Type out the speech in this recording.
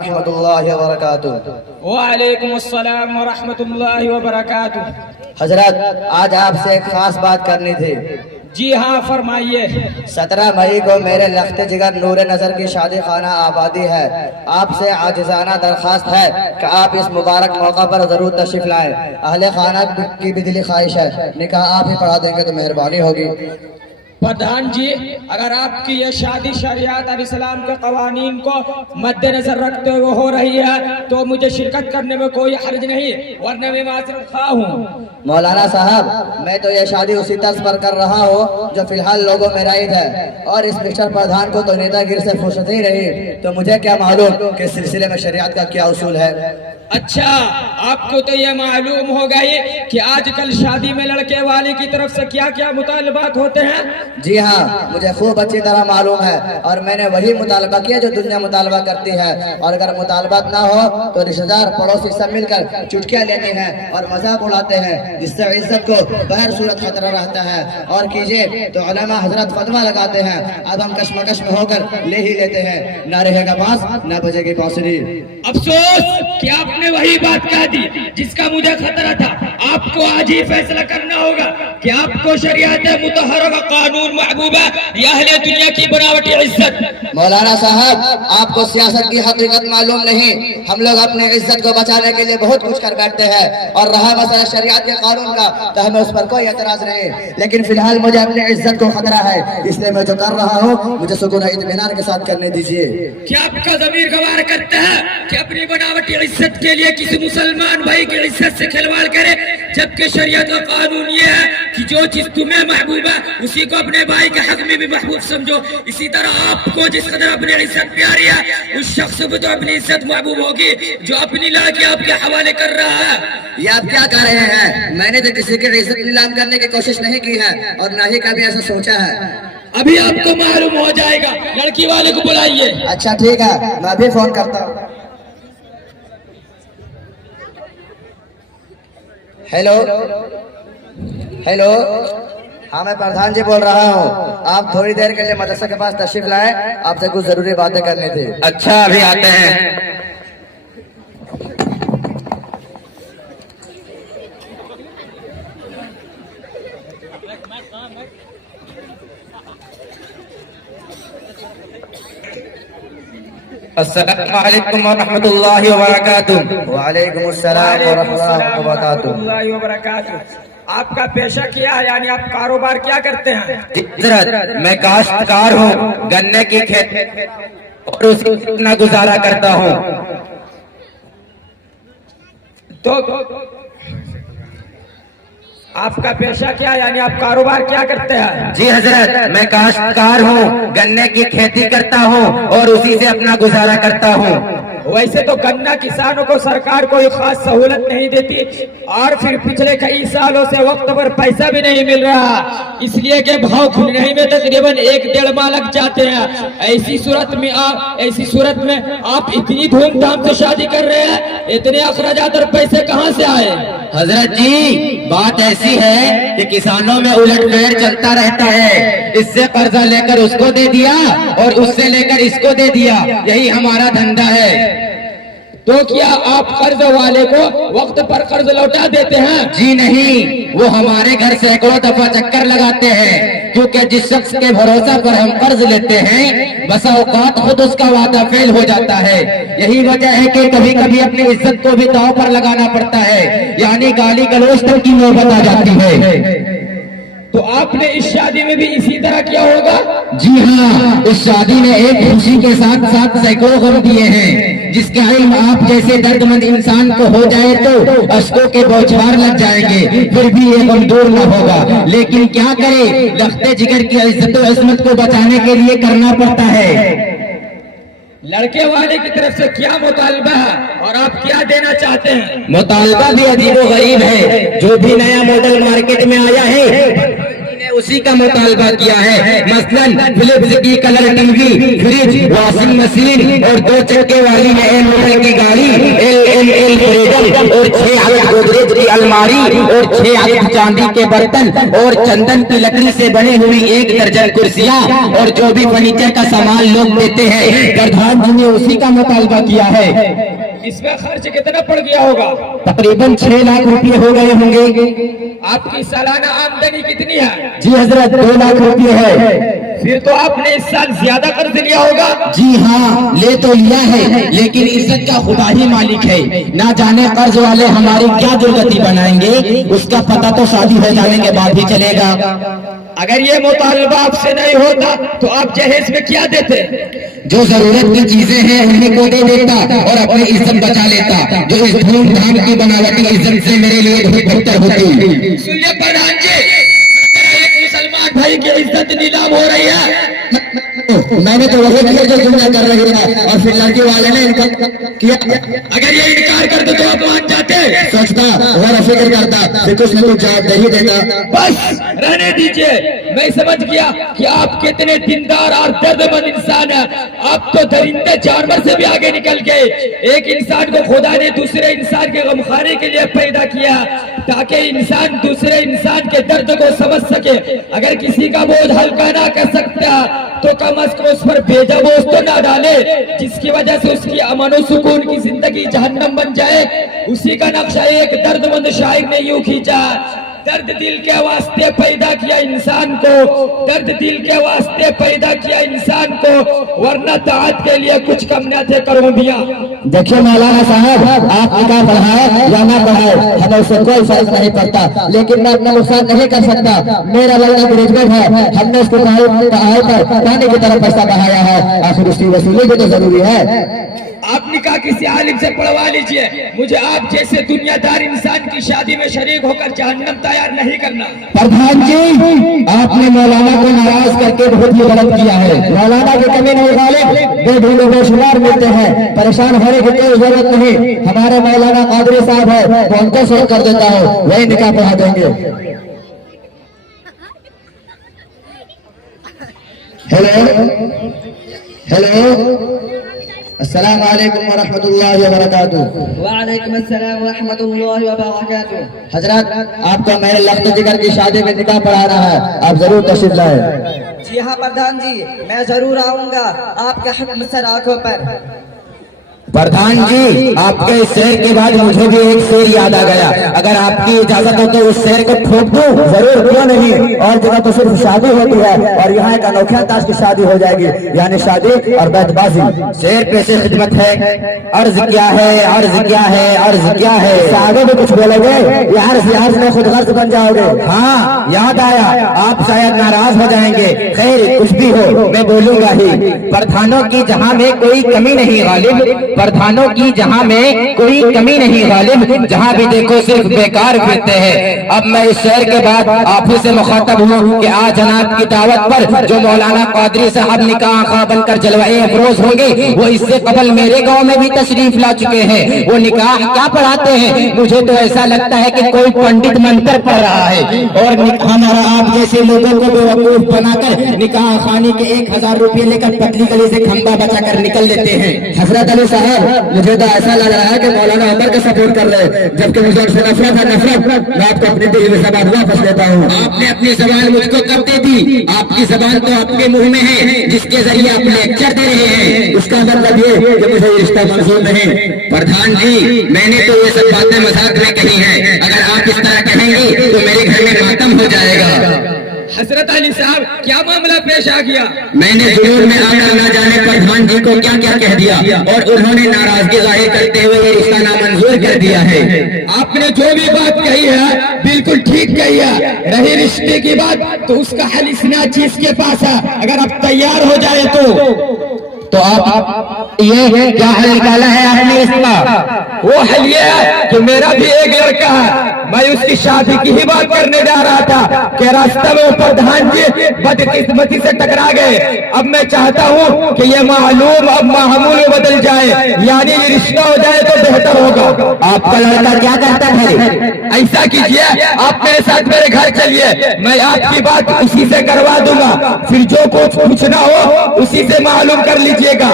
ورحمۃ اللہ وبرکاتہ۔ وعلیکم السلام ورحمۃ اللہ وبرکاتہ۔ حضرت آج آپ سے ایک خاص بات کرنی تھی۔ جی ہاں فرمائیے۔ 17 مئی کو میرے لخت جگر نور نظر کی شادی خانہ آبادی ہے۔ آپ سے عاجزانہ درخواست ہے کہ آپ اس مبارک موقع پر ضرور تشریف لائیں۔ اہل خانہ کی بھی دلی خواہش ہے، نکاح آپ ہی پڑھا دیں گے تو مہربانی ہوگی۔ پردھان جی، اگر آپ کی یہ شادی شریعت اور اسلام کے قوانین کو مد نظر رکھتے ہوئے ہو رہی ہے تو مجھے شرکت کرنے میں کوئی حرج نہیں، ورنہ میں معذرت خواہ ہوں۔ مولانا صاحب، میں تو یہ شادی اسی طرز پر کر رہا ہوں جو فی الحال لوگوں میں رائج ہے، اور اس مسٹر پردھان کو تو نیتا گر سے فرصت ہی رہی، تو مجھے کیا معلوم کہ اس سلسلے میں شریعت کا کیا اصول ہے۔ اچھا، آپ کو تو یہ معلوم ہوگا ہی کہ آج کل شادی میں لڑکے والے کی طرف سے کیا کیا مطالبات ہوتے ہیں۔ جی ہاں، مجھے خوب اچھی طرح معلوم ہے، اور میں نے وہی مطالبہ کیا جو دنیا مطالبہ کرتی ہے، اور اگر مطالبات نہ ہو تو رشتہ دار پڑوسی سب مل کر چٹکیاں لیتے ہیں اور مذاق اڑاتے ہیں، جس سے عزت کو بہر صورت خطرہ رہتا ہے۔ اور کیجئے تو علماء حضرت فتویٰ لگاتے ہیں، اب ہم کشمکش میں ہو کر لے ہی لیتے ہیں، نہ رہے گا بانس نہ بجے گی بانسری۔ افسوس کہ آپ نے وہی بات کہہ دی جس کا مجھے خطرہ تھا۔ آپ کو آج ہی فیصلہ کرنا ہوگا کہ آپ کو شریعت مطہرہ کا قانون محبوب ہے یا اہل دنیا کی بناوٹی عزت۔ مولانا صاحب، آپ کو سیاست کی حقیقت معلوم نہیں، ہم لوگ اپنے عزت کو بچانے کے لیے بہت کچھ کر بیٹھتے ہیں، اور رہا مسئلہ شریعت کے قانون کا تو ہمیں اس پر کوئی اعتراض نہیں، لیکن فی الحال مجھے اپنی عزت کو خطرہ ہے، اس لیے میں جو کر رہا ہوں مجھے سکون و اطمینان کے ساتھ کرنے دیجیے۔ کیا آپ کا ضمیر گوار کرتا ہے کہ اپنی بناوٹی عزت کے لیے کسی مسلمان بھائی کی عزت سے کھلواڑ کرے، جبکہ شریعت کا قانون یہ ہے کہ جو چیز تمہیں محبوب ہے اسی کو اپنے بھائی کے حق میں بھی محبوب سمجھو۔ اسی طرح آپ کو جس قدر اپنی عزت پیاری ہے اس شخص کو تو اپنی عزت محبوب ہوگی جو اپنی لاکی آپ کے حوالے کر رہا ہے۔ یہ آپ کیا کہہ رہے ہیں؟ میں نے تو کسی کی عزت نیلام کرنے کی کوشش نہیں کی ہے، اور نہ ہی کبھی ایسا سوچا ہے۔ ابھی آپ کو معلوم ہو جائے گا، لڑکی والے کو بلائیے۔ اچھا ٹھیک ہے، میں بھی فون کرتا ہوں۔ ہیلو ہیلو، ہاں میں پردھان جی بول رہا ہوں، آپ تھوڑی دیر کے لیے مدرسہ کے پاس تشریف لائیں، آپ سے کچھ ضروری باتیں کرنی تھی۔ اچھا، ابھی آتے ہیں۔ السلام علیکم ورحمۃ اللہ وبرکاتہ۔ وعلیکم السلام ورحمۃ اللہ وبرکاتہ۔ آپ کا پیشہ کیا ہے، یعنی آپ کاروبار کیا کرتے ہیں؟ حضرت، میں کاشتکار ہوں، گنے کی کھیتی اور اس سے اپنا گزارا کرتا ہوں۔ تو آپ کا پیشہ کیا ہے، یعنی آپ کاروبار کیا کرتے ہیں؟ جی حضرت، میں کاشتکار ہوں، گنے کی کھیتی کرتا ہوں اور اسی سے اپنا گزارا کرتا ہوں۔ ویسے تو گنا کسانوں کو سرکار کوئی خاص سہولت نہیں دیتی، اور پھر پچھلے کئی سالوں سے وقت پر پیسہ بھی نہیں مل رہا، اس لیے کہ بھاؤ کھلنے میں تقریباً 1-1.5 ماہ لگ جاتے ہیں۔ ایسی صورت میں آپ اتنی دھوم دھام سے شادی کر رہے ہیں، اتنے اخراجات اور پیسے کہاں سے آئے؟ حضرت جی، بات ایسی ہے کہ کسانوں میں الٹ پھیر چلتا رہتا ہے، اس سے قرضہ لے کر اس کو دے دیا اور اس سے لے کر اس کو دے دیا، یہی ہمارا دھندا ہے۔ تو کیا آپ قرض والے کو وقت پر قرض لوٹا دیتے ہیں؟ جی نہیں، وہ ہمارے گھر سینکڑوں دفعہ چکر لگاتے ہیں، کیونکہ جس شخص کے بھروسہ پر ہم قرض لیتے ہیں بسا اوقات خود اس کا وعدہ فیل ہو جاتا ہے۔ یہی وجہ ہے کہ کبھی کبھی اپنی عزت کو بھی داؤ پر لگانا پڑتا ہے، یعنی گالی گلوچ تک کی نوبت آ جاتی ہے۔ تو آپ نے اس شادی میں بھی اسی طرح کیا ہوگا؟ جی ہاں، اس شادی میں ایک خوشی کے ساتھ ساتھ سینکڑوں غم دیے ہیں، جس کا علم آپ جیسے درد مند انسان کو ہو جائے تو اشکوں کے بوچھار لگ جائیں گے، پھر بھی یہ غم دور نہ ہوگا، لیکن کیا کرے، لخت جگر کی عزت و عصمت کو بچانے کے لیے کرنا پڑتا ہے۔ لڑکے والے کی طرف سے کیا مطالبہ ہے اور آپ کیا دینا چاہتے ہیں؟ مطالبہ بھی عجیب و غریب ہے، جو بھی نیا ماڈل مارکیٹ میں آیا ہے اسی کا مطالبہ کیا ہے، مثلاً فلپس کی colour T V, fridge, washing machine اور 2 چکے والی نئے ماڈل کی گاڑی، LLL فریج اور 6 گودریج کی अलमारी और 6 अदद चांदी के बर्तन और चंदन की लकड़ी से बनी हुई 1 दर्जन कुर्सियां और जो भी फर्नीचर का सामान लोग देते हैं, प्रधान जी ने उसी का मुतालबा किया है। इसमें खर्च कितना पड़ गया होगा? तकरीबन 6 लाख रुपए हो गए होंगे। आपकी सालाना आमदनी कितनी है? जी हजरत 2 लाख रुपए है। फिर तो आपने इस साल ज्यादा कर्ज लिया होगा। जी हाँ, ले तो लिया है, लेकिन इज्जत का खुदा ही मालिक है। ना जाने कर्ज वाले हमारी क्या दुर्गति बनाएंगे, उसका पता तो शादी हो जाने के बाद ही चलेगा। अगर ये मुतालबा आपसे नहीं होता तो आप जहेज में क्या देते? जो जरूरत की चीजें हैं उन्हीं को दे देता और अपनी इज्जत बचा लेता, जो इस धूमधाम की बनावटी इज्जत से मेरे लिए बहुत बेहतर होती। सुनिए प्रधान जी, एक मुसलमान भाई की इज्जत नीलाम हो रही है। मैंने तो वही किया जो दुनिया कर रही है, और फिर लड़के वाले ने इनका किया। अगर ये इनकार करते तो आप मान जाते। सोचता और फिक्र करता, फिर कुछ न कुछ जवाब दे ही देता। बस रहने दीजिए, मैं समझ गया कि आप कितने दीनदार और दर्दमंद इंसान हैं। आप तो दरिंदे जानवर से भी आगे निकल गए। एक इंसान को खुदा ने दूसरे इंसान के गमखाने के लिए पैदा किया ताकि इंसान दूसरे इंसान के दर्द को समझ सके। अगर किसी का बोझ हल्का ना कर सकता तो कम अज कम उस पर बेजा बोझ तो ना डाले, जिसकी वजह से उसकी अमन और सुकून की जिंदगी जहन्नम बन जाए। उसी का नक्शा एक दर्दमंद शायर ने यूं खींचा, दर्द दिल के वास्ते पैदा किया इंसान को, दर्द दिल के वास्ते पैदा किया इंसान को, वरना ताअत के लिए कुछ कम न थे करोबियां। देखिए मौलाना साहब, आप निकाह पढ़ाए या ना पढ़ाए, हमें उससे कोई फर्क नहीं पड़ता, लेकिन मैं अपना नुकसान नहीं कर सकता। मेरा लड़का ग्रेजुएट है, हमने उसको पढ़ाई पर पानी की तरफ पैसा बढ़ाया है, आखिर उसकी वसूली भी तो जरूरी है। आप निकाह किसी आलिम से पढ़वा लीजिए, मुझे आप जैसे दुनियादार इंसान की शादी में शरीक होकर जहन्नम तैयार नहीं करना। प्रधान जी, आपने मौलाना को नाराज करके बहुत ही गलत किया है। मौलाना के कमी नहीं गालिब बेढूंढे बेशुमार मिलते हैं, परेशान होने की कोई जरूरत नहीं। हमारे मौलाना कादरी साहब है, वो उनको शोर कर देता हो, वही निकाह पढ़ा देंगे। हेलो हेलो, अस्सलाम वालेकुम वरहमतुल्लाहि वबरकातुहू। वालेकुम अस्सलाम वरहमतुल्लाहि वबरकातुहू। हजरत, आपको मेरे लख्त जिगर की शादी में निकाह पढ़ाना है, आप जरूर तशरीफ लाए। जी हाँ प्रधान जी, मैं जरूर आऊंगा, आपके हुक्म सर आंखों पर। प्रधान जी, आपके इस शेर के बाद मुझे भी एक शेर याद आ गया, अगर आपकी इजाजत हो तो उस शेर को ठोक दूं? जरूर, क्यों नहीं। और जगह तो सिर्फ शादी होती है और यहाँ एक अनोखे अंदाज की शादी हो जाएगी, यानी शादी और बैतबाजी। शेर पेशे खिदमत है, अर्ज क्या है, अर्ज क्या है, अर्ज क्या है। आगे भी कुछ बोलोगे? यार में खुद गर्ज बन जाओगे। हाँ, याद आया, आप शायद नाराज हो जाएंगे। खैर, कुछ भी हो, मैं बोलूंगा ही। प्रधानों की जहाँ में कोई कमी नहीं गालिब, प्रधानों की जहां में कोई कमी नहीं गालिब, जहां भी देखो सिर्फ बेकार फिरते हैं। अब मैं इस शेर के बाद आप ही से मुखातब हूँ कि आज जनाब की दावत पर जो मौलाना कादरी साहब निकाह खा बनकर जलवाए अफरोज होंगे, वो इससे कबल मेरे गांव में भी तशरीफ ला चुके हैं। वो निकाह क्या पढ़ाते हैं? मुझे तो ऐसा लगता है कि कोई पंडित मंत्र पढ़ रहा है, और हमारा आप जैसे लोगों को बेवकूफ बनाकर निकाह खाने के 1000 रुपये लेकर पतली गली से खंबा बचाकर निकल लेते हैं। हजरत अली साहब, मुझे तो ऐसा लग रहा है कि मौलाना उमर का सपोर्ट कर रहे हैं, जबकि मुझे उनसे नफरत है। नफरत, मैं आपको अपनी दिल में जबान वापस देता हूँ। आपने अपनी जबान मुझको कब दे दी? आपकी जबान तो आपके मुंह में है, जिसके जरिए आप लेक्चर दे रहे हैं। उसका मतलब ये कि मुझे ये रिश्ता मंजूर नहीं। प्रधान जी, मैंने तो ये सब बातें मजाक में कही है, अगर आप इस तरह कहेंगे तो मेरे घर में मातम हो जाएगा। हजरत अली साहब, क्या मामला पेश आ गया? मैंने जुनून में आकर न जाने प्रधान जी को क्या क्या कह दिया, और उन्होंने नाराजगी जाहिर करते हुए ये रिश्ता नामंजूर कर दिया है। आपने जो भी बात कही है बिल्कुल ठीक कही है। रही रिश्ते की बात, तो उसका हल इस चीज के पास है, अगर आप तैयार हो जाए तो आप ये क्या हल निकाला है आपने इसका? वो हल ये है कि मेरा भी एक लड़का है, मैं उसकी शादी की ही बात करने जा रहा था कि रास्ते में प्रधान जी बदकिस्मती से टकरा गए। अब मैं चाहता हूँ कि ये मालूम अब मामूल में बदल जाए, यानी ये रिश्ता हो जाए तो बेहतर होगा। आपका लड़का क्या करता है? ऐसा कीजिए, आप मेरे साथ मेरे घर चलिए, मैं आपकी बात उसी से करवा दूंगा, फिर जो कुछ पूछना हो उसी से मालूम कर लीजिएगा।